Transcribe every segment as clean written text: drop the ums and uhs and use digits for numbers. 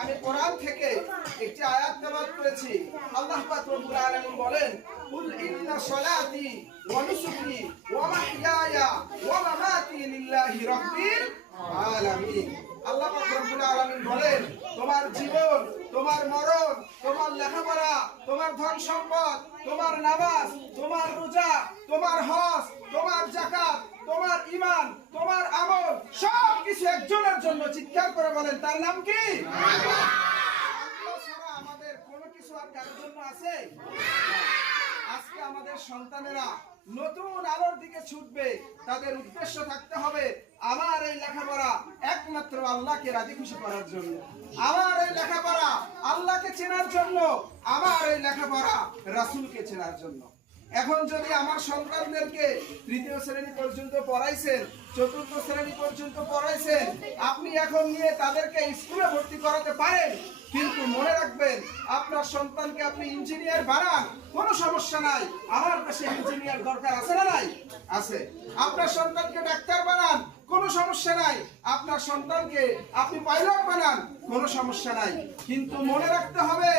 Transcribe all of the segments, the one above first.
আমি কোরআন থেকে একটি আয়াত তেলাওয়াত করেছি। আল্লাহ পাক রব্বুল আলামিন বলেন, কুল ইন্না সলাতি ওয়া নুসুকি ওয়া মাহইয়ায়া ওয়া মামাতি লিল্লাহি রাব্বিল আলামিন। আল্লাহ পাক রব্বুল আলামিন বলেন, তোমার জীবন, তোমার মরণ, তোমার লেখাপড়া, তোমার ধন সম্পদ, তোমার নামাজ, তোমার রোজা, তোমার হজ, তোমার যাকাত, তোমার ঈমান, তোমার আমল সব কিছু একজনের জন্য। চিৎকার করে বলেন, তার নাম কি? আল্লাহ। ছাড়া আমাদের কোনো কিছু আর কারোর জন্য আছে? আজকে আমাদের সন্তানেরা নতুন আলোর দিকে ছুটবে, তাদের উদ্দেশ্য থাকতে হবে আমার এই লেখাপড়া একমাত্র আল্লাহকে রাজি খুশি করার জন্য, আমার এই লেখাপড়া আল্লাহকে চেনার জন্য, আমার এই লেখাপড়া রাসূলকে চেনার জন্য। এখন যদি আমার সন্তানদেরকে তৃতীয় শ্রেণী পর্যন্ত পড়াইছেন, চতুর্থ শ্রেণী পর্যন্ত পড়াইছেন, আপনি এখন নিয়ে তাদেরকে স্কুলে ভর্তি করাতে পারেন, কিন্তু মনে রাখবেন আপনার সন্তানকে আপনি ইঞ্জিনিয়ার বানান, কোনো সমস্যা নাই। আমার কাছে ইঞ্জিনিয়ার দরকার আছে না নাই? আছে। আপনার সন্তানকে ডাক্তার বানান, কোনো সমস্যা নাই। আপনার সন্তানকে আপনি পাইলট বানান, কোনো সমস্যা নাই। কিন্তু মনে রাখতে হবে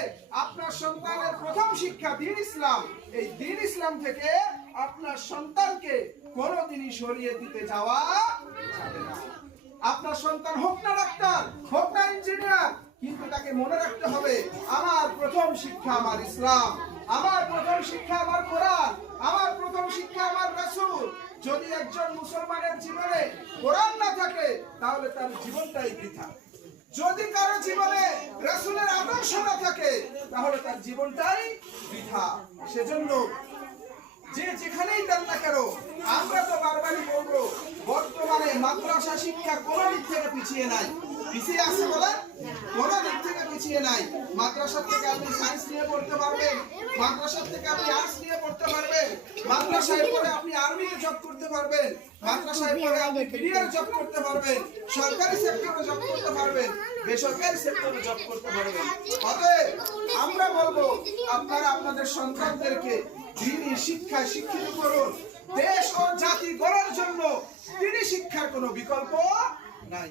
আপনার সন্তানের প্রথম শিক্ষা দ্বীন ইসলাম। এই দ্বীন ইসলাম থেকে আপনার সন্তানকে কোনোদিনই সরিয়ে দিতে যাওয়া যাবে না। আপনার সন্তান হোক না ডাক্তার, হোক না ইঞ্জিনিয়ার, কিন্তু তাকে মনে রাখতে হবে আমার প্রথম শিক্ষা আমার ইসলাম, আমার প্রথম শিক্ষা আমার কোরআন, আমার প্রথম শিক্ষা আমার রাসূল। যদি একজন মুসলমানের জীবনে কোরআন না থাকে তাহলে তার জীবনটাই বৃথা। যদি কারো জীবনে রাসূলের আদর্শ না থাকে তাহলে তার জীবনটাই বৃথা। সেজন্য যে যেখানেই দেন না কেন, আমরা তো বারবারই বলবো, বর্তমানে মাদ্রাসা শিক্ষা কোন দিক থেকে পিছিয়ে নাই। পিছিয়ে আছে বলে? কোন দিক থেকে পিছিয়ে নাই। মাদ্রাসা থেকে আপনি সায়েন্স নিয়ে পড়তে পারবেন, মাদ্রাসা থেকে আপনি আর্টস নিয়ে পড়তে পারবেন, মাদ্রাসায় পড়ে আপনি আর্মিতে জব করতে পারবেন, মাদ্রাসায় পড়ে আপনি ক্যারিয়ার জব করতে পারবেন, সরকারি সেক্টরে জব করতে পারবেন, বেসরকারি সেক্টরে জব করতে পারবেন। অতএব আমরা বলবো আপনারা আপনাদের সন্তানদেরকে দ্বীনি শিক্ষায় শিক্ষিত করুন। দেশ ও জাতি গড়ার জন্য দ্বীনি শিক্ষার কোনো বিকল্প নাই।